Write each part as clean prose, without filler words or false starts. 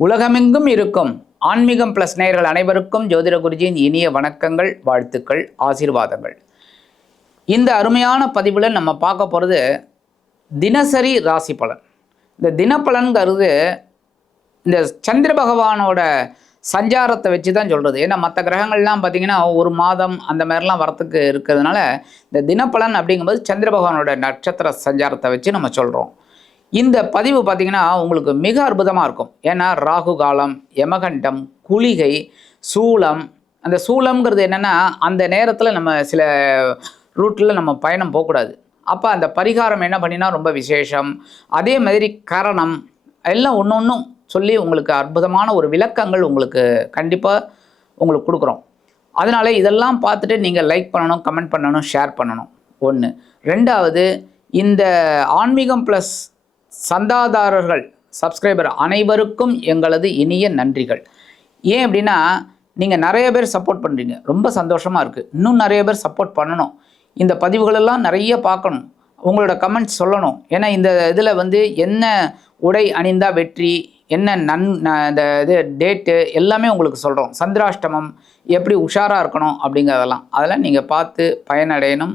உலகமெங்கும் இருக்கும் ஆன்மீகம் பிளஸ் நேயர்கள் அனைவருக்கும் ஜோதிட குருஜியின் இனிய வணக்கங்கள், வாழ்த்துக்கள், ஆசீர்வாதங்கள். இந்த அருமையான பதிவில் நம்ம பார்க்க போகிறது தினசரி ராசி பலன். இந்த தினப்பலன்கிறது இந்த சந்திர பகவானோட சஞ்சாரத்தை வச்சு தான் சொல்கிறது. ஏன்னா மற்ற கிரகங்கள்லாம் பார்த்திங்கன்னா ஒரு மாதம் அந்த மாதிரிலாம் வரத்துக்கு இருக்கிறதுனால இந்த தினப்பலன் அப்படிங்கும்போது சந்திர பகவானோட நட்சத்திர சஞ்சாரத்தை வச்சு நம்ம சொல்கிறோம். இந்த பதிவு பார்த்திங்கன்னா உங்களுக்கு மிக அற்புதமாக இருக்கும். ஏன்னா ராகு காலம், யமகண்டம், குளிகை, சூலம். அந்த சூலம்ங்கிறது என்னென்னா அந்த நேரத்தில் நம்ம சில ரூட்டில் நம்ம பயணம் போகக்கூடாது. அப்போ அந்த பரிகாரம் என்ன பண்ணினா ரொம்ப விசேஷம். அதே மாதிரி கரணம் எல்லாம் ஒன்று ஒன்றும் சொல்லி உங்களுக்கு அற்புதமான ஒரு விளக்கங்கள் உங்களுக்கு கண்டிப்பாக உங்களுக்கு கொடுக்குறோம். அதனால் இதெல்லாம் பார்த்துட்டு நீங்கள் லைக் பண்ணணும், கமெண்ட் பண்ணணும், ஷேர் பண்ணணும். ஒன்று. ரெண்டாவது, இந்த ஆன்மீகம் ப்ளஸ் சந்தாதாரர்கள், சப்ஸ்கிரைபர் அனைவருக்கும் எங்களது இனிய நன்றிகள். ஏன் அப்படின்னா நீங்கள் நிறைய பேர் சப்போர்ட் பண்ணுறீங்க, ரொம்ப சந்தோஷமாக இருக்குது. இன்னும் நிறைய பேர் சப்போர்ட் பண்ணணும். இந்த பதிவுகளெல்லாம் நிறைய பார்க்கணும், உங்களோட கமெண்ட்ஸ் சொல்லணும். ஏன்னா இந்த இதில் என்ன உடை அணிந்தால் வெற்றி, என்ன இந்த இது டேட்டு எல்லாமே உங்களுக்கு சொல்கிறோம். சந்திராஷ்டமம் எப்படி உஷாராக இருக்கணும் அதெல்லாம் நீங்கள் பார்த்து பயனடையணும்.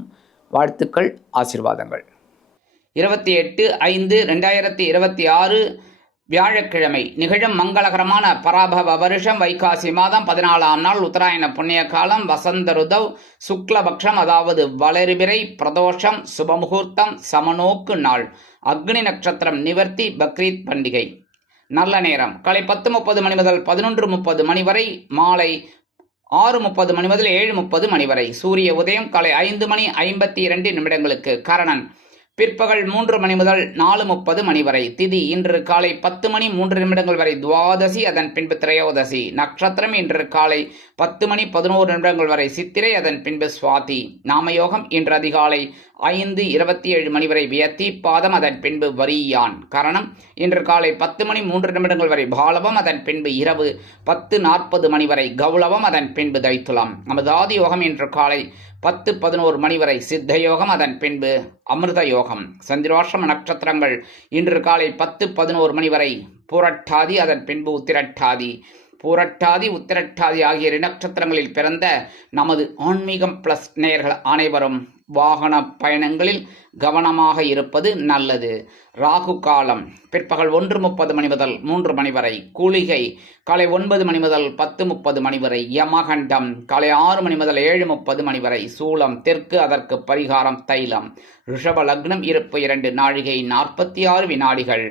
வாழ்த்துக்கள், ஆசீர்வாதங்கள். 28/5/2026 வியாழக்கிழமை நிகழும் மங்களகரமான பராபவ வருஷம் வைகாசி மாதம் 14ஆம் நாள், உத்தராயண புண்ணிய காலம், வசந்த ருதவ், சுக்லபக்ஷம், அதாவது வளர்பிறை பிரதோஷம், சுபமுகூர்த்தம், சமநோக்கு நாள், அக்னி நட்சத்திரம், நிவர்த்தி, பக்ரீத் பண்டிகை. நல்ல நேரம் காலை 10:30 மணி முதல் 11:30 மணி வரை, மாலை 6:30 மணி முதல் 7:30 மணி வரை. சூரிய உதயம் காலை 5:52 கரணன் பிற்பகல் 3 மணி முதல் 4:30 மணி வரை. திதி இன்று காலை 10:03 வரை துவாதசி, அதன் பின்பு திரையோதசி. நட்சத்திரம் இன்று காலை 10:11 வரை சித்திரை, அதன் பின்பு சுவாதி. நாமயோகம் இன்று அதிகாலை 5:27 வரை வியத்தி பாதம், அதன் பின்பு வரியான். கரணம் இன்று காலை 10:03 வரை பாலவம், அதன் பின்பு இரவு 10:40 வரை கௌளவம், அதன் பின்பு தைத்துலாம். அமிர்தாதி யோகம் இன்று காலை 10:11 வரை சித்த யோகம், அதன் பின்பு அமிர்த யோகம். சந்திராஷ்டம நட்சத்திரங்கள் இன்று காலை 10:11 வரை பூரட்டாதி, அதன் பின்பு உத்திரட்டாதி. பூரட்டாதி, உத்திரட்டாதி ஆகிய நட்சத்திரங்களில் பிறந்த நமது ஆன்மீகம் பிளஸ் நேயர்கள் அனைவரும் வாகன பயணங்களில் கவனமாக இருப்பது நல்லது. ராகு காலம் பிற்பகல் 1:30 முதல் 3 மணி வரை. குளிகை காலை 9 மணி முதல் 10:30 வரை. யமகண்டம் காலை 6 மணி முதல் 7:30 வரை. சூலம் தெற்கு, அதற்கு பரிகாரம் தைலம். ரிஷப லக்னம் இருப்பு 2 நாழிகை 46 வினாடிகள்.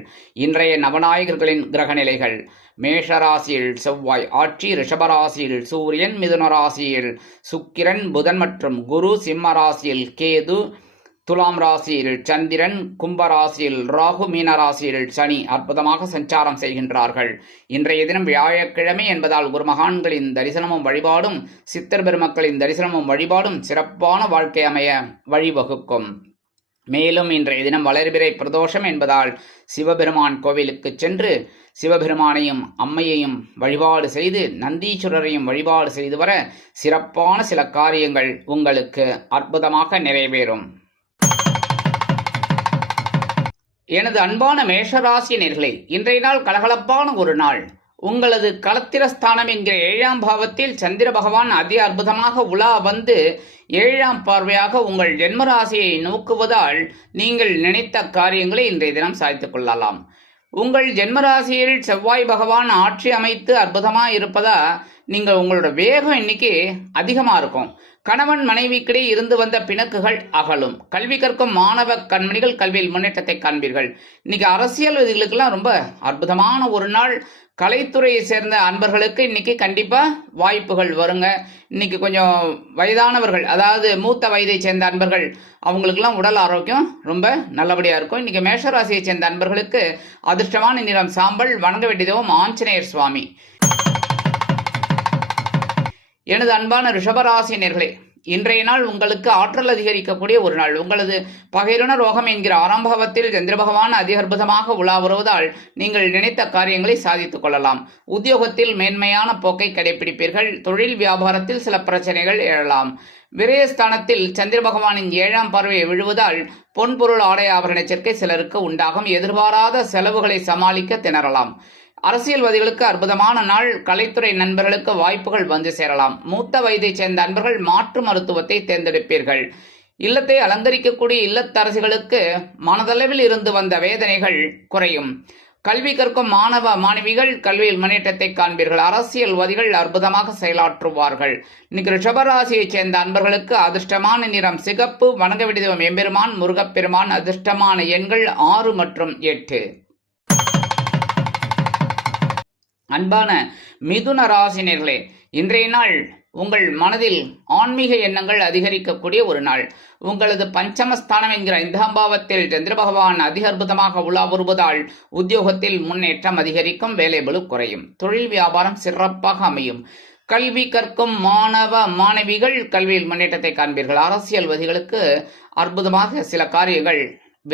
இன்றைய நவநாயகர்களின் கிரகநிலைகள்: மேஷராசியில் செவ்வாய் ஆட்சி, ரிஷபராசியில் சூரியன், மிதுன ராசியில் சுக்கிரன், புதன் மற்றும் குரு, சிம்ம ராசியில் கேது, துலாம் ராசியில் சந்திரன், கும்பராசியில் ராகு, மீனராசியில் சனி அற்புதமாக சஞ்சாரம் செய்கின்றார்கள். இன்றைய தினம் வியாழக்கிழமை என்பதால் குருமகான்களின் தரிசனமும் வழிபாடும், சித்தர் பெருமக்களின் தரிசனமும் வழிபாடும் சிறப்பான வாழ்க்கை அமைய வழிவகுக்கும். மேலும் இன்றைய தினம் வளர்பிறை பிரதோஷம் என்பதால் சிவபெருமான் கோவிலுக்கு சென்று சிவபெருமானையும் அம்மையையும் வழிபாடு செய்து நந்தீஸ்வரரையும் வழிபாடு செய்து வர சிறப்பான சில காரியங்கள் உங்களுக்கு அற்புதமாக நிறைவேறும். எனது அன்பான மேஷராசி நேயர்களே, இன்றைய நாள் கலகலப்பான ஒரு நாள். உங்களது களத்திரஸ்தானம் என்கிற 7ஆம் பாவத்தில் சந்திர பகவான் அதி அற்புதமாக உலா வந்து 7ஆம் பார்வையாக உங்கள் ஜென்மராசியை நோக்குவதால் நீங்கள் நினைத்த காரியங்களை இன்றைய தினம் சாதித்துக் கொள்ளலாம். உங்கள் ஜென்மராசியில் செவ்வாய் பகவான் ஆட்சி அமைத்து அற்புதமாக இருப்பதா நீங்கள் உங்களோட வேகம் இன்னைக்கு அதிகமாக இருக்கும். கணவன் மனைவிக்கிடையே இருந்து வந்த பிணக்குகள் அகலும். கல்வி கற்கும் மாணவ கண்மணிகள் கல்வியில் முன்னேற்றத்தை காண்பீர்கள். இன்னைக்கு அரசியல்வாதிகளுக்கெல்லாம் ரொம்ப அற்புதமான ஒரு நாள். கலைத்துறையை சேர்ந்த அன்பர்களுக்கு இன்னைக்கு கண்டிப்பாக வாய்ப்புகள் வருங்க. இன்னைக்கு கொஞ்சம் வயதானவர்கள், அதாவது மூத்த வயதை சேர்ந்த அன்பர்கள், அவங்களுக்கெல்லாம் உடல் ஆரோக்கியம் ரொம்ப நல்லபடியாக இருக்கும். இன்னைக்கு மேஷராசியை சேர்ந்த அன்பர்களுக்கு அதிர்ஷ்டமான நிறம் சாம்பல். வணங்க வேண்டியதும் ஆஞ்சநேயர் சுவாமி. எனது அன்பான ரிஷபராசி நேயர்களே, இன்றைய நாள் உங்களுக்கு ஆற்றல் அதிகரிக்கக்கூடிய ஒரு நாள். உங்களது பகைருண ரோகம் என்கிற 6ஆம் பாவத்தில் சந்திர பகவான் அதிக அற்புதமாக உலா வருவதால் நீங்கள் நினைத்த காரியங்களை சாதித்துக் கொள்ளலாம். உத்தியோகத்தில் மேன்மையான போக்கை கடைபிடிப்பீர்கள். தொழில் வியாபாரத்தில் சில பிரச்சனைகள் எழலாம். விரயஸ்தானத்தில் சந்திர பகவானின் 7ஆம் பார்வையை விழுவதால் பொன்பொருள் ஆடை ஆபரண சேர்க்கை சிலருக்கு உண்டாகும். எதிர்பாராத செலவுகளை சமாளிக்க திணறலாம். அரசியல்வாதிகளுக்கு அற்புதமான நாள். கலைத்துறை நண்பர்களுக்கு வாய்ப்புகள் வந்து சேரலாம். மூத்த வயதைச் சேர்ந்த அன்பர்கள் மாற்று மருத்துவத்தை தேர்ந்தெடுப்பீர்கள். இல்லத்தை அலங்கரிக்கக்கூடிய இல்லத்தரசிகளுக்கு மனதளவில் இருந்து வந்த வேதனைகள் குறையும். கல்வி கற்கும் மாணவ மாணவிகள் கல்வியில் முன்னேற்றத்தை காண்பீர்கள். அரசியல்வாதிகள் அற்புதமாக செயலாற்றுவார்கள். இன்னைக்கு ரிஷபராசியைச் சேர்ந்த அன்பர்களுக்கு அதிர்ஷ்டமான நிறம் சிகப்பு. வணங்க வேண்டியது எம்பெருமான் முருகப்பெருமான். அதிர்ஷ்டமான எண்கள் 6 மற்றும் 8. அன்பான மிதுன ராசினியர்களே, இன்றைய நாள் உங்கள் மனதில் ஆன்மீக எண்ணங்கள் அதிகரிக்கக்கூடிய ஒரு நாள். உங்களது பஞ்சமஸ்தானம் என்கிற 5ஆம் பாவத்தில் சந்திர பகவான் அதிக அற்புதமாக உலா வருவதால் உத்தியோகத்தில் முன்னேற்றம் அதிகரிக்கும். வேலைபளு குறையும். தொழில் வியாபாரம் சிறப்பாக அமையும். கல்வி கற்கும் மாணவ மாணவிகள் கல்வியில் முன்னேற்றத்தை காண்பீர்கள். அரசியல்வாதிகளுக்கு அற்புதமாக சில காரியங்கள்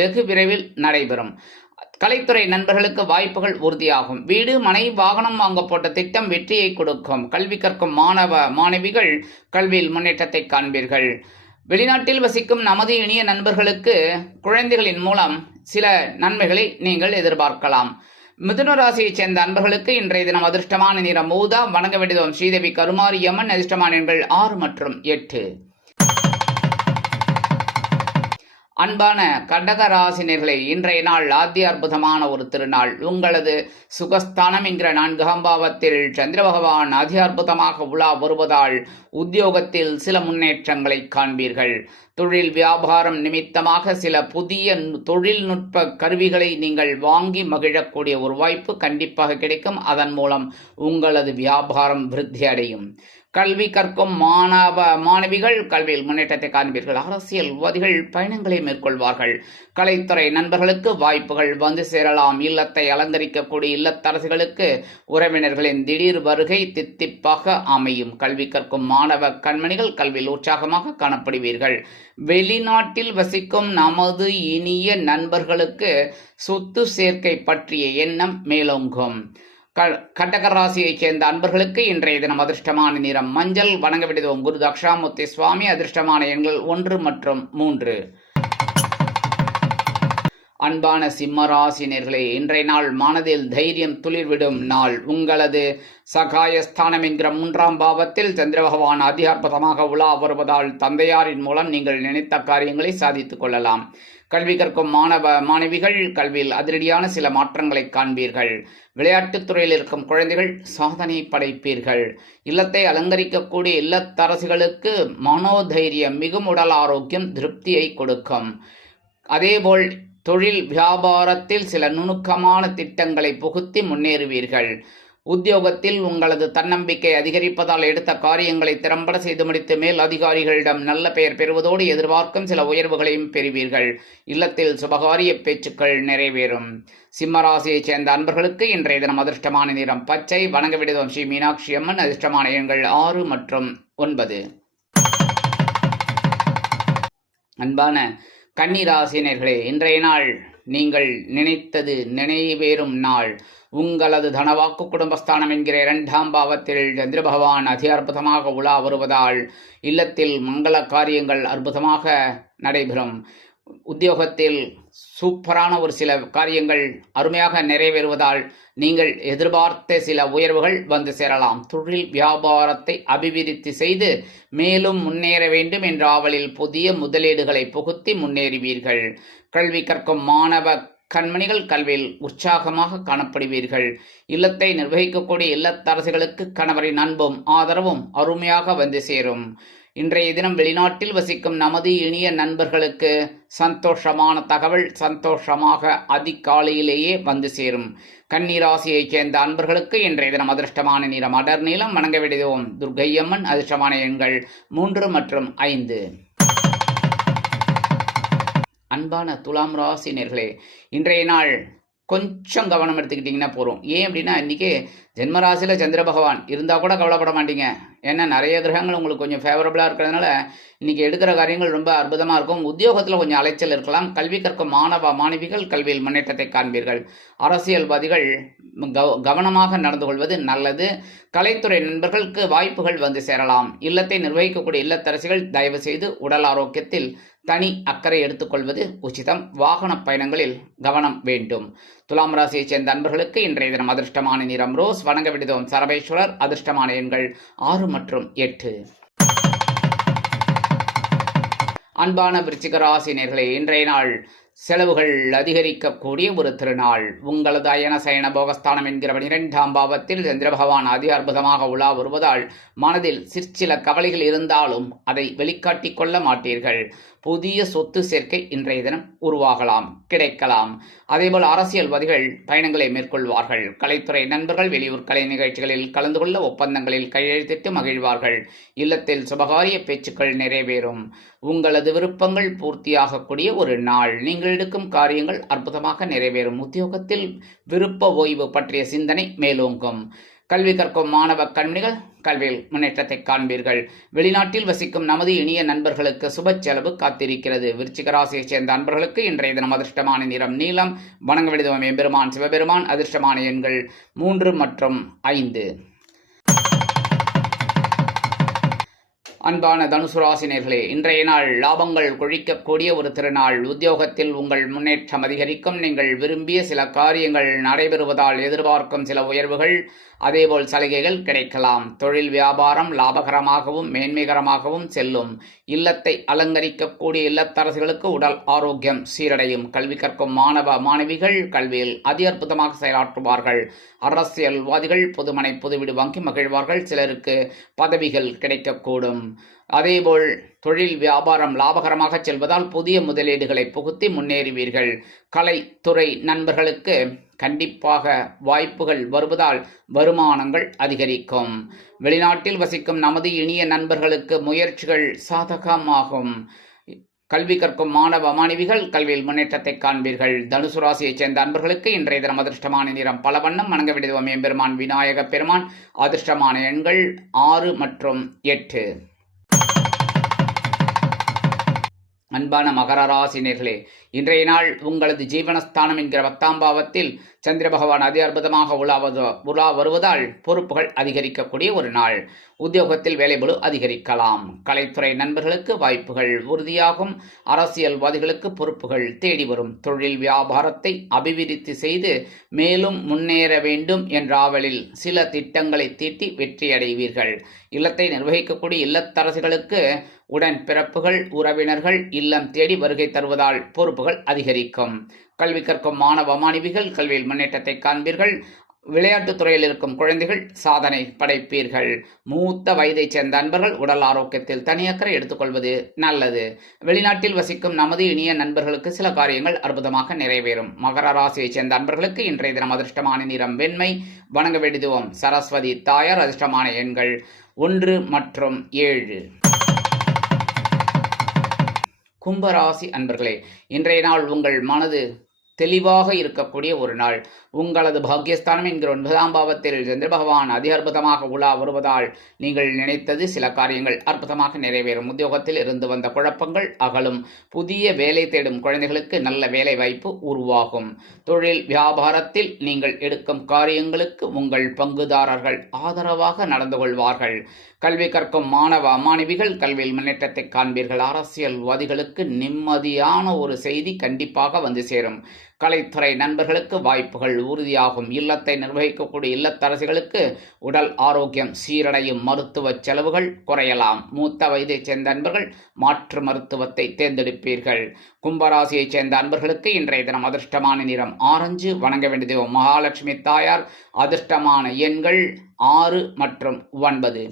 வெகு விரைவில் நடைபெறும். கலைத்துறை நண்பர்களுக்கு வாய்ப்புகள் உறுதியாகும். வீடு மனை வாகனம் வாங்க போட்ட திட்டம் வெற்றியை கொடுக்கும். கல்வி கற்கும் மாணவ மாணவிகள் கல்வியில் முன்னேற்றத்தை காண்பீர்கள். வெளிநாட்டில் வசிக்கும் நமது இனிய நண்பர்களுக்கு குழந்தைகளின் மூலம் சில நன்மைகளை நீங்கள் எதிர்பார்க்கலாம். மிதுன ராசியைச் சேர்ந்த அன்பர்களுக்கு இன்றைய தினம் அதிர்ஷ்டமான நிறம் ஊதா. வணங்க வேண்டியது ஸ்ரீதேவி கருமாரியம்மன். அதிர்ஷ்டமான எண்கள் 6 மற்றும் 8. அன்பான கடக ராசினியர்களே, இன்றைய நாள் ஆத்திய அற்புதமான ஒரு திருநாள். உங்களது சுகஸ்தானம் என்கிற 4ஆம் பாவத்தில் சந்திர பகவான் அதி அற்புதமாக உலா வருவதால் உத்தியோகத்தில் சில முன்னேற்றங்களை காண்பீர்கள். தொழில் வியாபாரம் நிமித்தமாக சில புதிய தொழில்நுட்ப கருவிகளை நீங்கள் வாங்கி மகிழக்கூடிய ஒரு வாய்ப்பு கண்டிப்பாக கிடைக்கும். அதன் மூலம் உங்களது வியாபாரம் விருத்தி அடையும். கல்வி கற்கும் மாணவ மாணவிகள் கல்வியில் முன்னேற்றத்தை காண்பீர்கள். அரசியல்வாதிகள் பயணங்களை மேற்கொள்வார்கள். கலைத்துறை நண்பர்களுக்கு வாய்ப்புகள் வந்து சேரலாம். இல்லத்தை அலங்கரிக்கக்கூடிய இல்லத்தரசிகளுக்கு உறவினர்களின் திடீர் வருகை தித்திப்பாக அமையும். கல்வி கற்கும் மாணவ கண்மணிகள் கல்வியில் உற்சாகமாக காணப்படுவீர்கள். வெளிநாட்டில் வசிக்கும் நமது இனிய நண்பர்களுக்கு சொத்து சேர்க்கை பற்றிய எண்ணம் மேலோங்கும். கடக ராசியைச் சேர்ந்த அன்பர்களுக்கு இன்றைய தினம் அதிர்ஷ்டமான நிறம் மஞ்சள். வணங்க வேண்டியது குரு தக்ஷாமூர்த்தி சுவாமி. அதிர்ஷ்டமான எண்கள் 1 மற்றும் 3. அன்பான சிம்மராசினியர்களே, இன்றைய நாள் மனதில் தைரியம் துளிர்விடும் நாள். உங்களது சகாயஸ்தானம் என்கிற 3ஆம் பாவத்தில் சந்திர பகவான் அதி அற்புதமாக உலா வருவதால் தந்தையாரின் மூலம் நீங்கள் நினைத்த காரியங்களை சாதித்துக் கொள்ளலாம். கல்வி கற்கும் மாணவ மாணவிகள் கல்வியில் அதிரடியான சில மாற்றங்களை காண்பீர்கள். விளையாட்டுத் துறையில் இருக்கும் குழந்தைகள் சாதனை படைப்பீர்கள். இல்லத்தை அலங்கரிக்கக்கூடிய இல்லத்தரசிகளுக்கு மனோதைரியம் மிகும். உடல் ஆரோக்கியம் திருப்தியை கொடுக்கும். அதேபோல் தொழில் வியாபாரத்தில் சில நுணுக்கமான திட்டங்களை புகுத்தி முன்னேறுவீர்கள். உத்தியோகத்தில் உங்களது தன்னம்பிக்கை அதிகரிப்பதால் எடுத்த காரியங்களை திறம்பட செய்து முடித்து மேல் அதிகாரிகளிடம் நல்ல பெயர் பெறுவதோடு எதிர்பார்க்கும் சில உயர்வுகளையும் பெறுவீர்கள். இல்லத்தில் சுபகாரிய பேச்சுக்கள் நிறைவேறும். சிம்மராசியைச் சேர்ந்த அன்பர்களுக்கு இன்றைய தினம் அதிர்ஷ்டமான நிறம் பச்சை. வணங்க வேண்டியது ஸ்ரீ மீனாட்சி அம்மன். அதிர்ஷ்டமான எண்கள் 6 மற்றும் 9. அன்பான கன்னிராசினியர்களே, இன்றைய நாள் நீங்கள் நினைத்தது நினைவேறும் நாள். உங்களது தனவாக்கு குடும்பஸ்தானம் என்கிற 2ஆம் பாவத்தில் சந்திர பகவான் அதி அற்புதமாக உலா வருவதால் இல்லத்தில் மங்கள காரியங்கள் அற்புதமாக நடைபெறும். உத்தியோகத்தில் சூப்பரான ஒரு சில காரியங்கள் அருமையாக நிறைவேறுவதால் நீங்கள் எதிர்பார்த்த சில உயர்வுகள் வந்து சேரலாம். தொழில் வியாபாரத்தை அபிவிருத்தி செய்து மேலும் முன்னேற வேண்டும் என்ற ஆவலில் புதிய முதலீடுகளை புகுத்தி முன்னேறுவீர்கள். கல்வி கற்கும் மாணவ கண்மணிகள் கல்வியில் உற்சாகமாக காணப்படுவீர்கள். இல்லத்தை நிர்வகிக்கக்கூடிய இல்லத்தரசிகளுக்கு கணவரின் அன்பும் ஆதரவும் அருமையாக வந்து சேரும். இன்றைய தினம் வெளிநாட்டில் வசிக்கும் நமது இனிய நண்பர்களுக்கு சந்தோஷமான தகவல் சந்தோஷமாக அதிகாலையிலேயே வந்து சேரும். கன்னிராசியைச் சேர்ந்த அன்பர்களுக்கு இன்றைய தினம் அதிர்ஷ்டமான நிறம் அடர் நீளம். வணங்க வேண்டியது துர்க்கையம்மன். அதிர்ஷ்டமான எண்கள் 3 மற்றும் 5. அன்பான துலாம் ராசினியர்களே, இன்றைய நாள் கொஞ்சம் கவனம் எடுத்துக்கிட்டிங்கன்னா போகிறோம். ஏன் அப்படின்னா இன்றைக்கி ஜென்மராசியில் சந்திர பகவான் இருந்தால் கூட கவலைப்பட மாட்டீங்க. ஏன்னா நிறைய கிரகங்கள் உங்களுக்கு கொஞ்சம் ஃபேவரபுளாக இருக்கிறதுனால இன்றைக்கி எடுக்கிற காரியங்கள் ரொம்ப அற்புதமாக இருக்கும். உத்தியோகத்தில் கொஞ்சம் அலைச்சல் இருக்கலாம். கல்வி கற்கும் மாணவ மாணவிகள் கல்வியில் முன்னேற்றத்தை காண்பீர்கள். அரசியல்வாதிகள் கவனமாக நடந்து கொள்வது நல்லது. கலைத்துறை நண்பர்களுக்கு வாய்ப்புகள் வந்து சேரலாம். இல்லத்தை நிர்வகிக்கக்கூடிய இல்லத்தரசிகள் தயவு செய்து உடல் ஆரோக்கியத்தில் தனி அக்கறை எடுத்துக்கொள்வது உச்சிதம். வாகன பயணங்களில் கவனம் வேண்டும். துலாம் ராசியைச் சேர்ந்த அன்பர்களுக்கு இன்றைய தினம் அதிர்ஷ்டமான நிறம் ரோஸ். வணங்க விடுதோம் சரபேஸ்வரர். அதிர்ஷ்டமான எண்கள் 6 மற்றும் 8. அன்பான விருச்சிக ராசி நேயர்களே, இன்றைய நாள் செலவுகள் அதிகரிக்கக்கூடிய ஒரு திருநாள். உங்களது அயன சயன போகஸ்தானம் என்கிற 12ஆம் பாவத்தில் சந்திர பகவான் அதி அற்புதமாக உலா வருவதால் மனதில் சிற்சில கவலைகள் இருந்தாலும் அதை வெளிக்காட்டிக் கொள்ள மாட்டீர்கள். புதிய சொத்து சேர்க்கை இன்றைய தினம் உருவாகலாம், கிடைக்கலாம். அதேபோல் அரசியல்வாதிகள் பயணங்களை மேற்கொள்வார்கள். கலைத்துறை நண்பர்கள் வெளியூர் கலை நிகழ்ச்சிகளில் கலந்து கொள்ள ஒப்பந்தங்களில் கையெழுத்திட்டு மகிழ்வார்கள். இல்லத்தில் சுபகாரிய பேச்சுக்கள் நிறைவேறும். உங்களது விருப்பங்கள் பூர்த்தியாகக்கூடிய ஒரு நாள். நீங்கள் எடுக்கும் காரியங்கள் அற்புதமாக நிறைவேறும். உத்தியோகத்தில் விருப்ப ஓய்வு பற்றிய சிந்தனை மேலோங்கும். கல்வி கற்கும் மாணவ கண்மணிகள் கல்வியில் முன்னேற்றத்தை காண்பீர்கள். வெளிநாட்டில் வசிக்கும் நமது இனிய நண்பர்களுக்கு சுப செலவு காத்திருக்கிறது. விருச்சிக ராசியைச் சேர்ந்த அன்பர்களுக்கு இன்றைய தினம் அதிர்ஷ்டமான நிறம் நீலம். வணங்க விடுதோம் எம்பெருமான் சிவபெருமான். அதிர்ஷ்டமான எண்கள் 3 மற்றும் 5. அன்பான தனுசு ராசினியர்களே, இன்றைய நாள் லாபங்கள் கொழிக்கக்கூடிய ஒரு திருநாள். உத்தியோகத்தில் உங்கள் முன்னேற்றம் அதிகரிக்கும். நீங்கள் விரும்பிய சில காரியங்கள் நடைபெறுவதால் எதிர்பார்க்கும் சில உயர்வுகள் அதேபோல் சலுகைகள் கிடைக்கலாம். தொழில் வியாபாரம் லாபகரமாகவும் மேன்மைகரமாகவும் செல்லும். இல்லத்தை அலங்கரிக்கக்கூடிய இல்லத்தரசுகளுக்கு உடல் ஆரோக்கியம் சீரடையும். கல்வி கற்கும் மாணவ மாணவிகள் கல்வியில் அதி அற்புதமாக செயலாற்றுவார்கள். அரசியல்வாதிகள் பொதுமனை பொதுவீடு வாங்கி மகிழ்வார்கள். சிலருக்கு பதவிகள் கிடைக்கக்கூடும். அதேபோல் தொழில் வியாபாரம் லாபகரமாக செல்வதால் புதிய முதலீடுகளை புகுத்தி முன்னேறுவீர்கள். கலைத்துறை நண்பர்களுக்கு கண்டிப்பாக வாய்ப்புகள் வருவதால் வருமானங்கள் அதிகரிக்கும். வெளிநாட்டில் வசிக்கும் நமது இனிய நண்பர்களுக்கு முயற்சிகள் சாதகமாகும். கல்வி கற்கும் மாணவ மாணவிகள் கல்வியில் முன்னேற்றத்தை காண்பீர்கள். தனுசு ராசியைச் சேர்ந்த அன்பர்களுக்கு இன்றைய தினம் அதிர்ஷ்டமான நிறம் பல வண்ணம். வணங்க விடுதோம் எம்பெருமான் விநாயக பெருமான். அதிர்ஷ்டமான எண்கள் 6 மற்றும் 8. அன்பான மகர ராசினியர்களே, இன்றைய நாள் உங்களது ஜீவனஸ்தானம் என்கிற 10ஆம் பாவத்தில் சந்திர பகவான் அதி அற்புதமாக உலா வருவதால் பொறுப்புகள் அதிகரிக்கக்கூடிய ஒரு நாள். உத்தியோகத்தில் வேலைபளு அதிகரிக்கலாம். கலைத்துறை நண்பர்களுக்கு வாய்ப்புகள் உறுதியாகும். அரசியல்வாதிகளுக்கு பொறுப்புகள் தேடி வரும். தொழில் வியாபாரத்தை அபிவிருத்தி செய்து மேலும் முன்னேற வேண்டும் என்ற ஆவலில் சில திட்டங்களை தீட்டி வெற்றியடைவீர்கள். இல்லத்தை நிர்வகிக்கக்கூடிய இல்லத்தரசுகளுக்கு உடன் பிறப்புகள் உறவினர்கள் இல்லம் தேடி வருகை தருவதால் பொறுப்புகள் அதிகரிக்கும். கல்வி கற்கும் மாணவ மாணவிகள் கல்வியில் முன்னேற்றத்தை காண்பீர்கள். விளையாட்டுத் துறையில் இருக்கும் குழந்தைகள் சாதனை படைப்பீர்கள். மூத்த வயதைச் சேர்ந்த அன்பர்கள் உடல் ஆரோக்கியத்தில் தனி அக்கறை எடுத்துக்கொள்வது நல்லது. வெளிநாட்டில் வசிக்கும் நமது இனிய நண்பர்களுக்கு சில காரியங்கள் அற்புதமாக நிறைவேறும். மகர ராசியைச் சேர்ந்த அன்பர்களுக்கு இன்றைய தினம் அதிர்ஷ்டமான நிறம் வெண்மை. வணங்க வேண்டுவோம் சரஸ்வதி தாயார். அதிர்ஷ்டமான எண்கள் 1 மற்றும் 7. கும்பராசி அன்பர்களே, இன்றைய நாள் உங்கள் மனது தெளிவாக இருக்கக்கூடிய ஒரு நாள். உங்களது பாக்கியஸ்தானம் என்கிற 9ஆம் பாவத்தில் சந்திர பகவான் அதி அற்புதமாக உலா வருவதால் நீங்கள் நினைத்தது சில காரியங்கள் அற்புதமாக நிறைவேறும். உத்தியோகத்தில் இருந்து வந்த குழப்பங்கள் அகலும். புதிய வேலை தேடும் குழந்தைகளுக்கு நல்ல வேலை வாய்ப்பு உருவாகும். தொழில் வியாபாரத்தில் நீங்கள் எடுக்கும் காரியங்களுக்கு உங்கள் பங்குதாரர்கள் ஆதரவாக நடந்து கொள்வார்கள். கல்வி கற்கும் மாணவ மாணவிகள் கல்வியில் முன்னேற்றத்தை காண்பீர்கள். அரசியல்வாதிகளுக்கு நிம்மதியான ஒரு செய்தி கண்டிப்பாக வந்து சேரும். கலைத்துறை நண்பர்களுக்கு வாய்ப்புகள் உறுதியாகும். இல்லத்தை நிர்வகிக்கக்கூடிய இல்லத்தரசிகளுக்கு உடல் ஆரோக்கியம் சீரடையும். மருத்துவ செலவுகள் குறையலாம். மூத்த வயதைச் சேர்ந்த அன்பர்கள் மாற்று மருத்துவத்தை தேர்ந்தெடுப்பீர்கள். கும்பராசியைச் சேர்ந்த அன்பர்களுக்கு இன்றைய தினம் அதிர்ஷ்டமான நிறம் ஆரஞ்சு. வணங்க வேண்டியது மகாலட்சுமி தாயார். அதிர்ஷ்டமான எண்கள் 6 மற்றும் 9.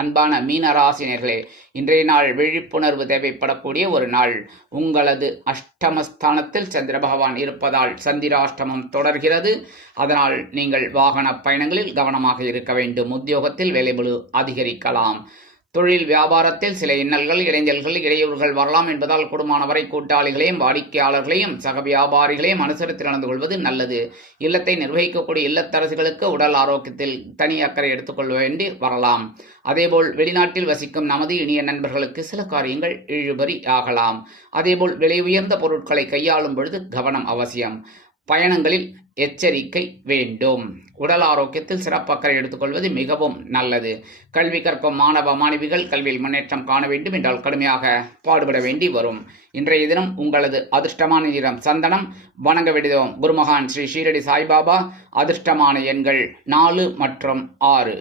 அன்பான மீனராசினியர்களே, இன்றைய நாள் விழிப்புணர்வு தேவைப்படக்கூடிய ஒரு நாள். உங்களது அஷ்டமஸ்தானத்தில் சந்திர பகவான் இருப்பதால் சந்திராஷ்டமம் தொடர்கிறது. அதனால் நீங்கள் வாகன பயணங்களில் கவனமாக இருக்க வேண்டும். உத்தியோகத்தில் வேலைபளு அதிகரிக்கலாம். தொழில் வியாபாரத்தில் சில இன்னல்கள் இடைஞ்சல்கள் இடையூறுகள் வரலாம் என்பதால் கூடுமானவரை கூட்டாளிகளையும் வாடிக்கையாளர்களையும் சக வியாபாரிகளையும் அனுசரித்து நடந்து கொள்வது நல்லது. இல்லத்தை நிர்வகிக்கக்கூடிய இல்லத்தரசுகளுக்கு உடல் ஆரோக்கியத்தில் தனி அக்கறை எடுத்துக்கொள்ள வேண்டி வரலாம். அதேபோல் வெளிநாட்டில் வசிக்கும் நமது இனிய நண்பர்களுக்கு சில காரியங்கள் இழுபறி ஆகலாம். அதேபோல் விலை உயர்ந்த பொருட்களை கையாளும் பொழுது கவனம் அவசியம். பயணங்களில் எச்சரிக்கை வேண்டும். உடல் ஆரோக்கியத்தில் சிறப்பு அக்கறை எடுத்துக்கொள்வது மிகவும் நல்லது. கல்வி கற்கும் மாணவ மாணவிகள் கல்வியில் முன்னேற்றம் காண வேண்டும் என்றால் கடுமையாக பாடுபட வேண்டி வரும். இன்றைய தினம் உங்களது அதிர்ஷ்டமான நிறம் சந்தனம். வணங்க விடுதோம் குருமகான் ஸ்ரீ ஷீரடி சாய்பாபா. அதிர்ஷ்டமான எண்கள் 4 மற்றும் 6.